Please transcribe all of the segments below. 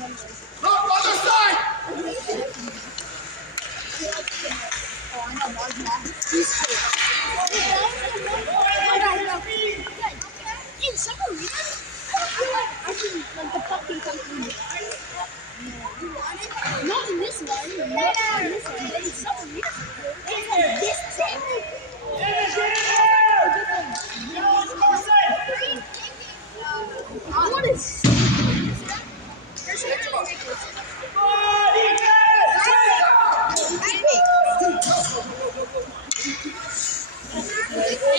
Look, other side! Oh, I know Mark now. In summer reasons, I think like the puck can come through. Not in this one, not in this one, but in summer reasons, they have this thing. What is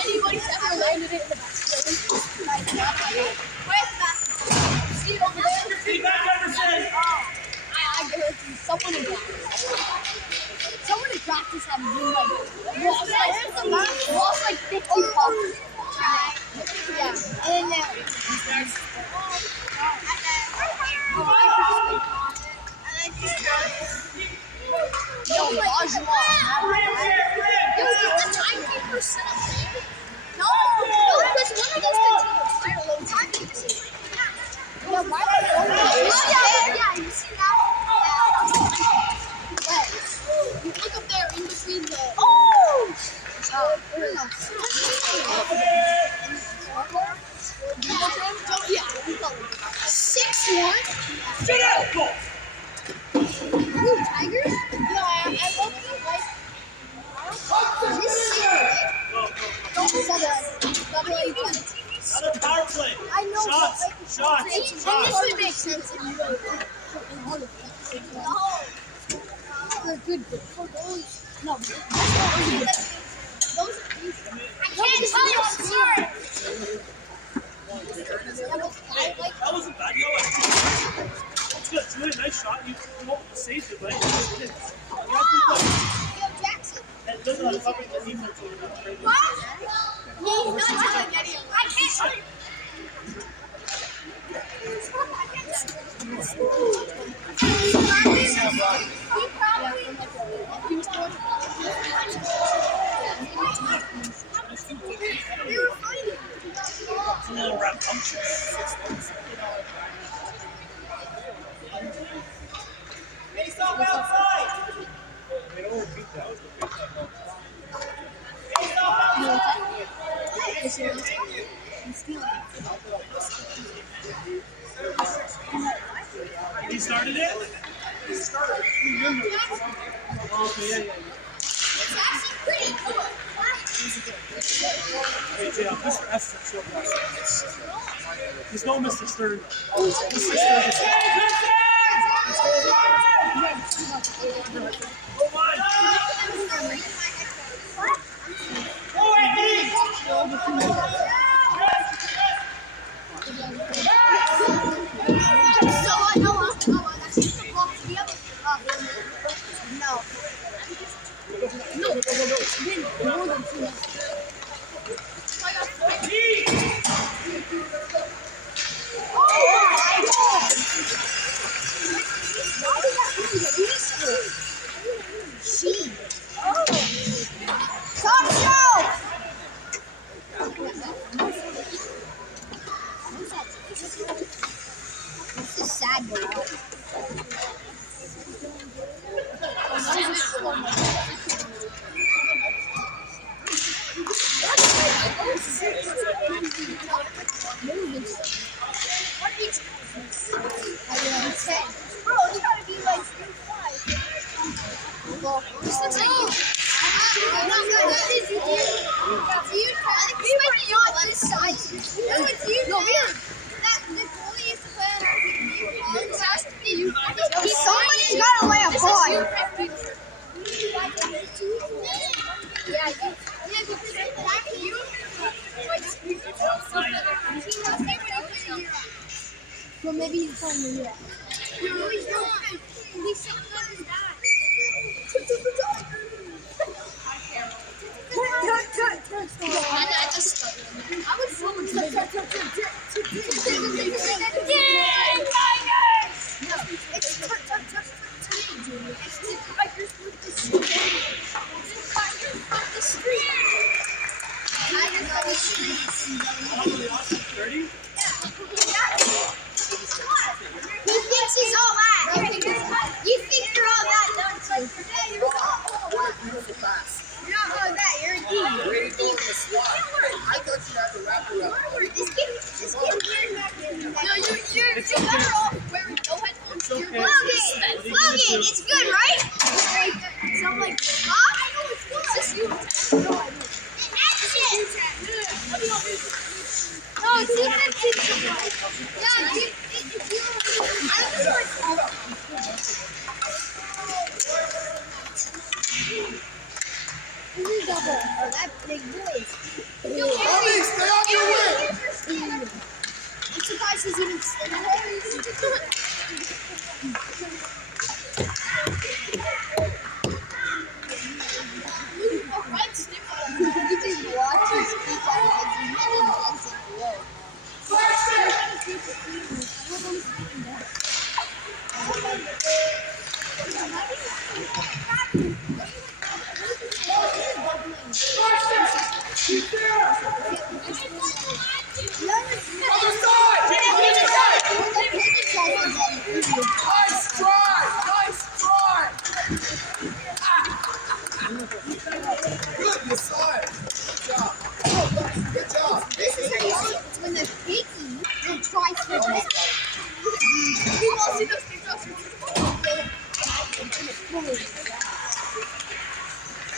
anybody's ever landed it in the someone in practice had been lost like 50 pucks. Yeah, and then yo, it's a timekeeper. No, because one of those continues. I don't know, timekeepers. Yeah, why yeah, you see now? You look up there in between the. Oh! Yeah. 6-1? Shut up! Ooh, Tigers? Yeah, I love you. Like, this is Another power play. I know. Shots. And this would make sense if you were they're good for those. No, those I can't tell you, I'm sorry. That wasn't bad. No, that's good. It's a really nice shot. You won't save it, right? Yo, Jackson. It doesn't have cover the defense over there. He's not telling anyone. I can't. It's a little rambunctious. Face off outside! They don't repeat that. Face off outside! He started it? He started it. Okay, yeah. It's actually pretty cool. Hey, JL, Mr. S is a short pass. There's no Mr. Stern. Mr. Stern is sad girl. Bro, it's gotta be like 5. Well, this looks like you. On this side. No, really. The goalie used to play on our team. Somebody's gotta lay a ball. Well, maybe he's playing the year. No, he's not. He's sometimes died. I just I would so much no, it's Tigers with the street. Tigers with the street. Tigers with the street. 30? He thinks he's all Logan, it's good, right? Very good. So I'm like, huh? I know it's good. It's just you. No, I know. Action! No, it's yeah, if you I was like, this is double. Oh, that big boy. Ellie, stay on your way. I'm surprised he's even Nice try. Nice try. Good, you saw it. Good job. Good job. This is how you see it. When the piggy will try to put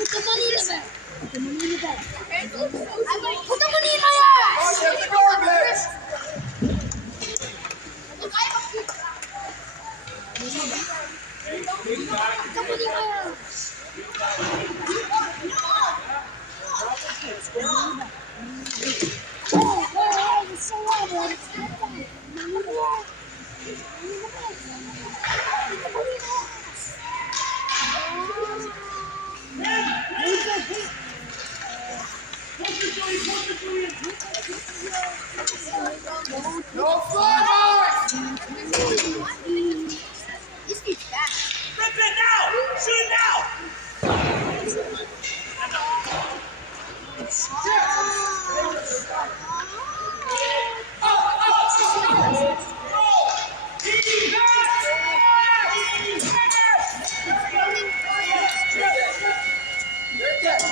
the money in the bag. Put the money in the bag. Put the money in my ass. Oh, get the garbage. Look, I have a pizza. Put the money in my ass. Oh, it's so loud. No fly, This dude's fast. Rip it now! Shoot it now!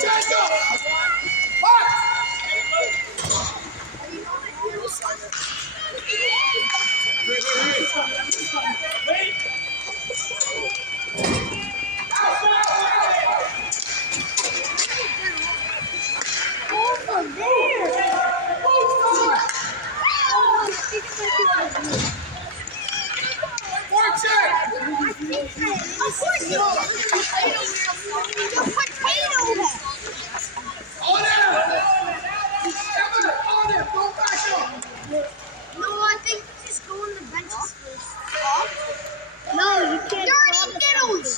Jacob! Wait! Over there. Watch it! Of course you don't. The potato. On him! Evan, on him! Go back up! No, I think just go on the benches first. No, you can't. Dirty diddles.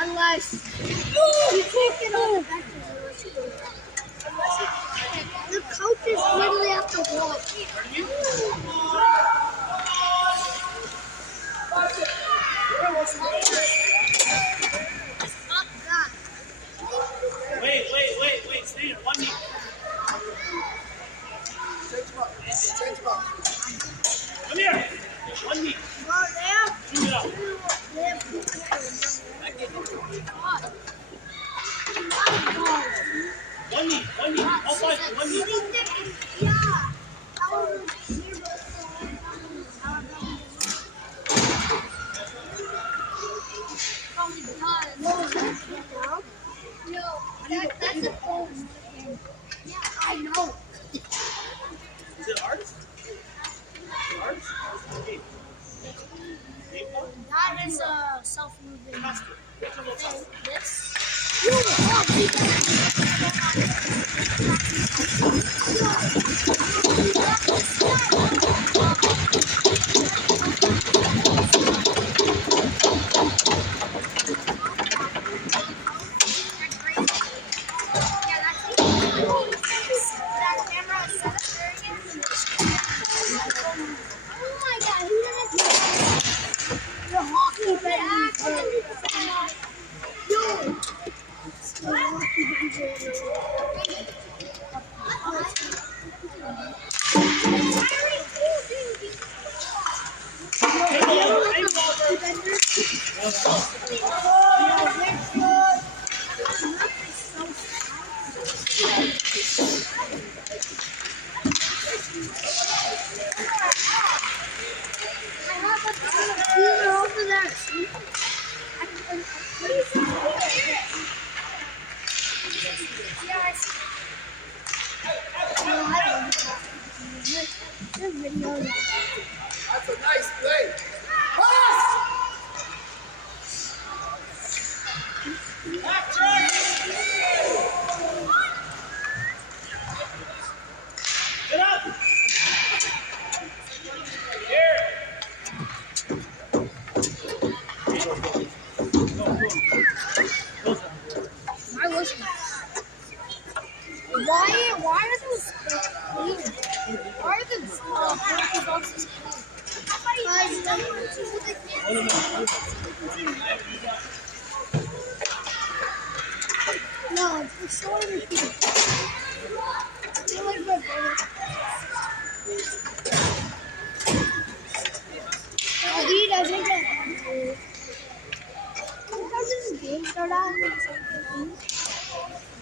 Unless you can't get on the benches. The coach is literally at the wall. Stop that. Wait, stay there. 1 knee. Change him up. Change him up. Come here. 1 knee. Well, there. Shoot it out. They have people. One knee. All five. 1 knee. Yeah. That's a phone. Yeah, I know. Is it ours? Ours? Okay. That is a self-moving Faster. thing. This. I have a Why wasn't it? Why are those clean? Why are the purple boxes clean? No, for sure they're clean. They're like my brother. Dude, I think that. How does this game start out?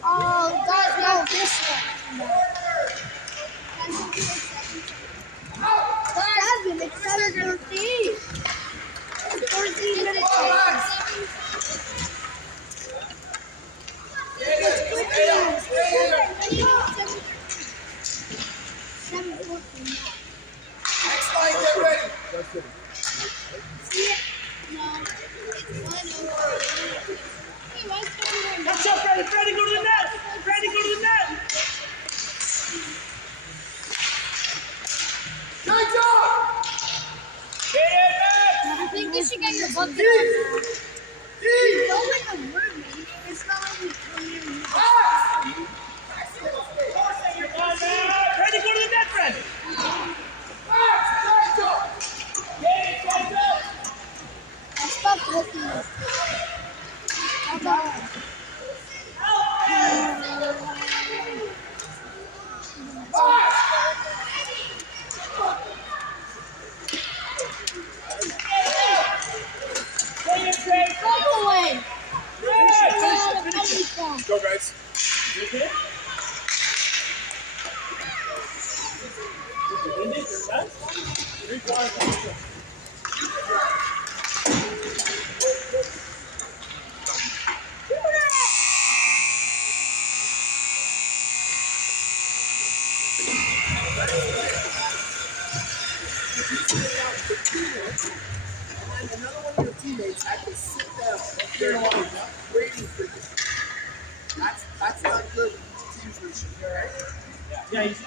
Oh, God, no, this one. Seven, it's 7:13. 14 minutes. Next line, get ready. Catch up, Freddie. Freddie, go to the net. Freddie, go to the net. Good job. I think you should get your bucket. D. Go in the room, man. It's not like we come here and Freddie, go to the net, Freddie. I stopped looking. I'm done. Go away. Finish it. Go, guys. You okay? And another one of your teammates had to sit down waiting for you. That's not good team leadership, all right? Yeah, he's